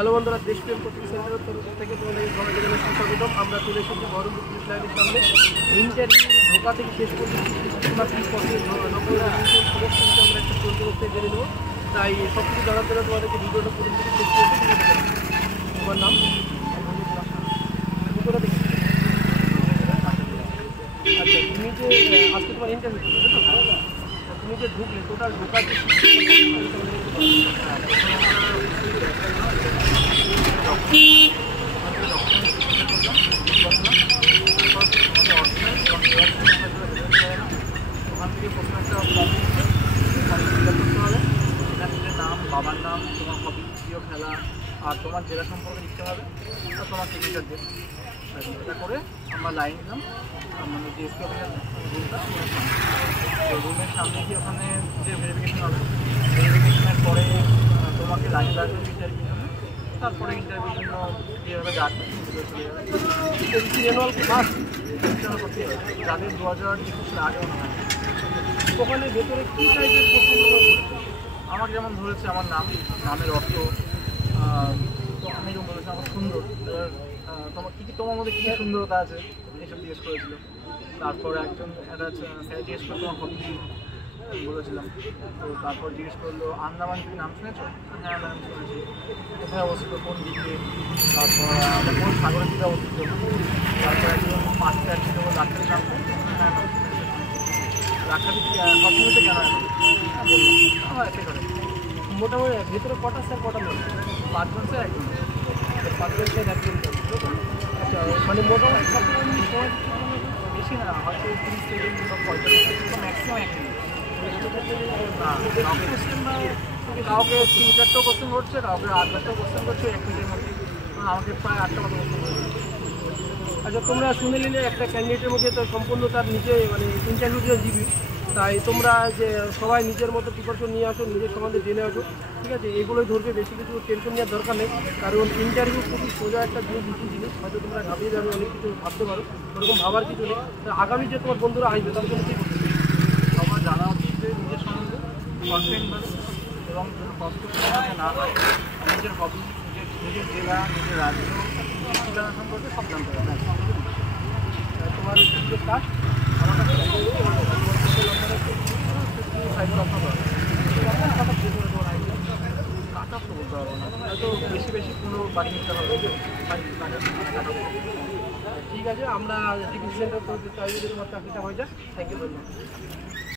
Hello বন্ধুরা, দেশপ্রেম coaching সেন্টারের তরফ থেকে তোমাদের সবাইকে জানাই সুস্বাগতম। আমরা চলে এসেছি বহরমপুর পুলিশ লাইনের সামনে। ইন্টারভিউ ঢোকা থেকে শেষ পর্যন্ত আমরা কী পথে সমস্ত কিছু আমরা একটা চলতে করতে জেনে নেবো। তাই সব কিছু জানার জন্য তোমাদেরকে ভিডিওটা পুরো থেকে শেষ করতে তোমার নাম কোথা থেকে? আচ্ছা, তুমি যে আজকে তোমার ইন্টারভিউ ছিল তাই তো? তুমি যে ঢুকলে টোটাল ঢোকার যে ওখান থেকে প্রথমে একটা ফর্ম ফিল আপ করতে হবে। এখানে নিজের নাম, বাবার নাম, তোমার হবি, প্রিয় খেলা আর তোমার জেলা সম্পর্কে লিখতে হবে আর তোমার সিগনেচার দিয়ে এটা করে আমরা লাইন নিলাম। মানে ডিএসপি অফিসের রুমটা রুমের সামনে গিয়ে ওখানে যে ভেরিফিকেশন হবে, ভেরিফিকেশনের পরে তোমাকে লাইন লাগবে ইন্টারভিউ জন্য। তারপরে ইন্টারভিউর জন্য যেভাবে ডাকবে রেনুয়াল ফার্স্ট করতে হবে যাদের 2021 আগে মনে হয়। ওখানে ভেতরে কী টাইপের প্রশ্নগুলো করেছে? আমার যেমন ধরেছে আমার নামের অর্থ, তো আমি যেমন বলেছি আমার সুন্দর, এবার তোমার কী তোমার মধ্যে কী সুন্দরতা আছে এইসব জিজ্ঞেস করেছিল। তারপরে একটা স্যার জিজ্ঞেস করলো তোমার হবি বলেছিলাম। তো তারপর জিজ্ঞেস করলো আন্দামান, তুমি নাম শুনেছো? হ্যাঁ নাম শুনেছি। কোথায় অবস্থিত, কোন দিকে, তারপর আমরা কোন সাগরের দিকে অবস্থিত। তারপর একজন মাস্টার ছিল ডাক্তারের নাম শুনেছো? হ্যাঁ নাম শুনেছি। ডাক্তারি হসপিটালে কেন এখন? হ্যাঁ বললাম আমার এসে করে। মোটামুটি ভেতরে কটা স্যার কটা লোক? 5 জন স্যার, একজন 5 জন স্যার একজন। আচ্ছা, মানে মোটামুটি সব বেশি না, হয়তো 30 সেকেন্ড বা 45 সেকেন্ড ম্যাক্সিমাম 1 মিনিট। কাউকে 3-4টা কোশ্চেন করছে, কাউকে 8-10টা কোশ্চেন করছে 1 মিনিটের মধ্যে। আমাকে প্রায় 8টা মতো কোশ্চেন করছে। আচ্ছা, তোমরা শুনে নিলে একটা ক্যান্ডিডেটের মধ্যে তো সম্পূর্ণ তার নিজে মানে ইন্টারভিউ দিয়ে দিবি, তাই তোমরা যে সবাই নিজের মতো প্রিপারেশন নিয়ে আসো, নিজের সম্বন্ধে জেনে আসো, ঠিক আছে? এগুলোই ধরবে, বেশি কিছু টেনশন নেওয়ার দরকার নেই। কারণ ইন্টারভিউ খুবই সোজা একটা জিনিস, দুটি জিনিস হয়তো তোমরা ঘাবিয়ে যাবে, অনেক কিছু ভাবতে পারো, ওরকম ভাবার কিছু নেই। আগামী যে তোমার বন্ধুরা আসবে তাদের জন্য কী করতে সবার জানা উচিত যে নিজের সম্বন্ধে কনফিডেন্ট এবং কষ্ট না হয় নিজের হবি, নিজের জেলা, নিজের রাজ্য, ঠিকানা সম্পর্কে সব জানতে হবে। তোমার যে কাজ আমার কাছে কাট অফ তো বলতে পারবো না, হয়তো বেশি বেশি কোনো বাড়ি নিতে হবে। ঠিক আছে, আমরা টিকিট সেন্টার করে দিতে হবে যদি তোমার চাকরিটা হয়ে যায়। Thank you very much.